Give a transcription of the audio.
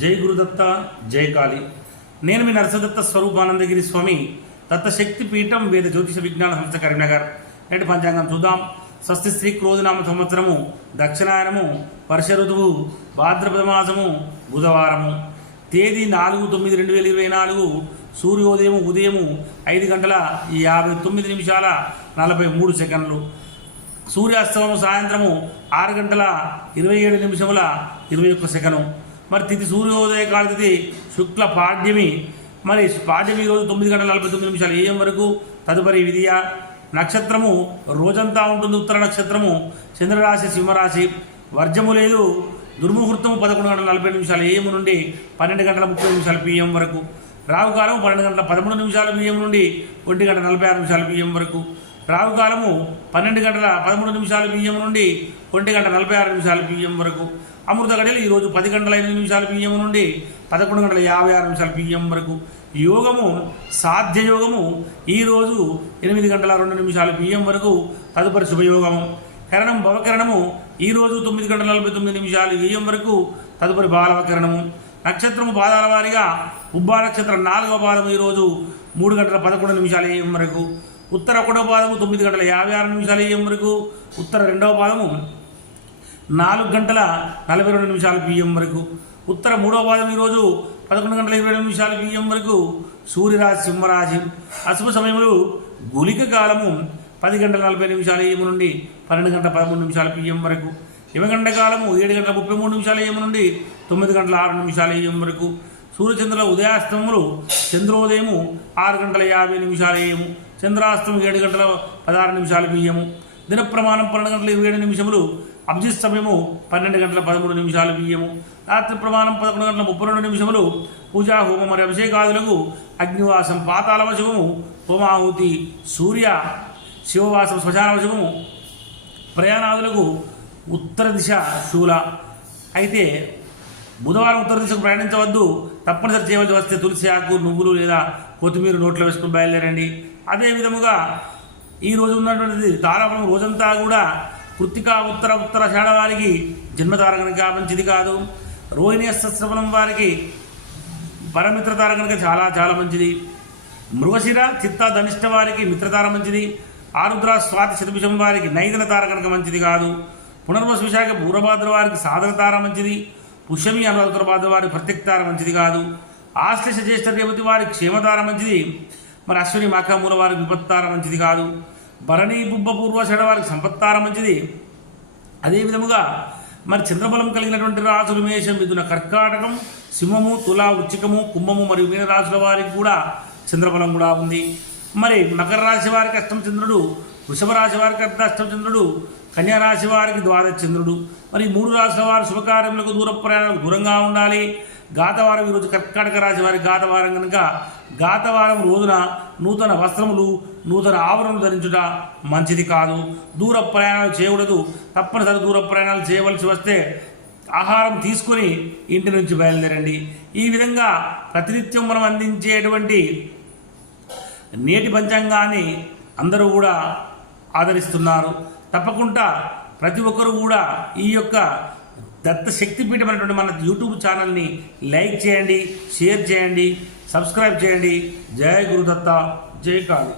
జై గురుదత్త జై కాళి నేను మీ నరసదత్త స్వరూపానందగిరి స్వామి దత్తశక్తి పీఠం వేద జ్యోతిష విజ్ఞాన సంస్థ కరీంనగర్. నేటి పంచాంగం చూద్దాం. స్వస్తి స్త్రీ క్రోధనామ సంవత్సరము దక్షిణాయనము వర్ష ఋతువు భాద్రపద మాసము బుధవారము. తేదీ నాలుగు తొమ్మిది రెండు వేల ఇరవై నాలుగు సూర్యోదయం ఉదయము ఐదు గంటల యాభై తొమ్మిది నిమిషాల నలభై మూడు సెకండ్లు. సూర్యాస్తమము సాయంత్రము ఆరు గంటల ఇరవై ఏడు నిమిషముల ఇరవై ఒక్క సెకను. మరి తిథి సూర్యోదయ కాల తిథి శుక్ల పాడ్యమి. మరి పాడ్యమి రోజు తొమ్మిది గంటల నలభై తొమ్మిది నిమిషాలు. ఏఎం వరకు? తదుపరి విధియ నక్షత్రము. రోజంతా ఉంటుంది ఉత్తర నక్షత్రము. చంద్రరాశి సింహరాశి. వర్జము లేదు. దుర్ముహూర్తము పదకొండు గంటల నలభై నిమిషాలు. ఏఎం నుండి? పన్నెండు గంటల ముప్పై నిమిషాలు పిఎం వరకు. రావుకాలం పన్నెండు గంటల పదమూడు నిమిషాలు పిఎం నుండి ఒంటి గంట నలభై ఆరు నిమిషాలు పిఎం వరకు. రావుకాలము పన్నెండు గంటల పదమూడు నిమిషాలు బియ్యం నుండి ఒంటి గంట నలభై ఆరు నిమిషాల బియ్యం వరకు. అమృత గడియలు ఈరోజు పది గంటల ఎనిమిది నిమిషాలు బియ్యం నుండి పదకొండు గంటల యాభై ఆరు నిమిషాల బియ్యం వరకు. యోగము సాధ్య యోగము ఈరోజు ఎనిమిది గంటల రెండు నిమిషాలు బియ్యం వరకు తదుపరి శుభయోగము. కరణం భవకరణము ఈరోజు తొమ్మిది గంటల నలభై తొమ్మిది నిమిషాలు బియ్యం వరకు తదుపరి బాలవకరణము. నక్షత్రము పాదాల వారీగా ఉబ్బా నక్షత్రం నాలుగవ పాదం ఈరోజు మూడు గంటల పదకొండు నిమిషాల ఏం వరకు. ఉత్తర ఒకటో పాదము తొమ్మిది గంటల యాభై ఆరు నిమిషాలు ఏఎం వరకు ఉత్తర రెండవ పాదము నాలుగు గంటల నలభై రెండు నిమిషాలు పిఎం వరకు ఉత్తర మూడవ పాదం ఈరోజు పదకొండు గంటల ఇరవై రెండు నిమిషాలు పిఎం వరకు సూర్యరాశి సింహరాశి. అశుభ సమయంలో గులిక కాలము పది గంటల నలభై నిమిషాల ఏము నుండి పన్నెండు గంటల పదమూడు నిమిషాల పిఎం వరకు ఇవగంట కాలము ఏడు గంటల ముప్పై మూడు నిమిషాల ఏము నుండి తొమ్మిది గంటల ఆరు నిమిషాల ఏం వరకు సూర్యచంద్రుల ఉదయాస్తములు చంద్రోదయము ఆరు గంటల యాభై నిమిషాల ఏము చంద్రాస్తం ఏడు గంటల పదహారు నిమిషాలు బియ్యము దిన ప్రమాణం పన్నెండు గంటల ఇరవై ఏడు నిమిషములు అభిజిత్ సమయము పన్నెండు గంటల పదమూడు నిమిషాలు బియ్యము రాత్రి ప్రమాణం పదకొండు గంటల ముప్పై రెండు నిమిషములు పూజా హోమం మరియు అభిషేకాదులకు అగ్నివాసం పాతాళవశము హోమాహుతి సూర్య శివవాసం శ్మశానవశము ప్రయాణాదులకు ఉత్తర దిశ శూల. అయితే బుధవారం ఉత్తర దిశకు ప్రయాణించవద్దు. తప్పనిసరి చేయవలసి వస్తే తులసి ఆకు నువ్వులు లేదా కొత్తిమీర నోట్లో వేసుకుని బయలుదేరండి. అదే విధముగా ఈ రోజు ఉన్నటువంటిది తారాపురం రోజంతా కూడా కృత్తిక ఉత్తర ఉత్తర షాఢ వారికి జన్మతార కనుక మంచిది కాదు. రోహిణి సత్సఫలం వారికి పరమిత్రతార కనుక చాలా చాలా మంచిది. మృగశిర చిత్త ధనిష్ట వారికి మిత్రతార మంచిది. ఆరుద్ర స్వాతి శతభిషం వారికి నైదన తార కనుక మంచిది కాదు. పునర్వశ విశాఖ పూర్వభాద్ర వారికి సాధన తార మంచిది. పుష్యమి అనురాధ భాద్ర వారి ప్రత్యక్తార మంచిది కాదు. ఆశ్లేష జ్యేష్ఠ రేవతి వారికి క్షేమతార మంచిది. మరి అశ్విని మాకామూల వారికి విపత్తార మంచిది కాదు. భరణి బుబ్బ పూర్వశడ వారికి సంపత్తార మంచిది. అదే విధముగా మరి చంద్రబలం కలిగినటువంటి రాసులు మేషం మిథున కర్కాటకం సింహము తుల వృచ్చికము కుంభము మరియు మీనరాశుల వారికి కూడా చంద్రబలం కూడా ఉంది. మరి మకర రాశి వారికి అష్టం చంద్రుడు వృషభ రాశి వారికి అర్ధాష్టం చంద్రుడు వారికి ద్వాదశచంద్రుడు. మరి మూడు రాశుల వారు శుభకార్యములకు దూర ప్రయాణాలకు దూరంగా ఉండాలి. గాతవారం ఈరోజు కర్కాటక రాశి వారి గాతవారం కనుక గాతవారం రోజున నూతన వస్త్రములు నూతన ఆవరణలు ధరించుట మంచిది కాదు. దూర ప్రయాణాలు చేయకూడదు. తప్పనిసరి దూర ప్రయాణాలు చేయవలసి వస్తే ఆహారం తీసుకొని ఇంటి నుంచి బయలుదేరండి. ఈ విధంగా ప్రతినిత్యం మనం అందించేటువంటి నేటి పంచాంగాన్ని అందరూ కూడా ఆదరిస్తున్నారు. తప్పకుండా ప్రతి ఒక్కరూ కూడా ఈ యొక్క దత్త శక్తిపీఠం అనేటువంటి మన యూట్యూబ్ ఛానల్ని లైక్ చేయండి షేర్ చేయండి సబ్స్క్రైబ్ చేయండి. జయ గురుదత్త జై కాళీ.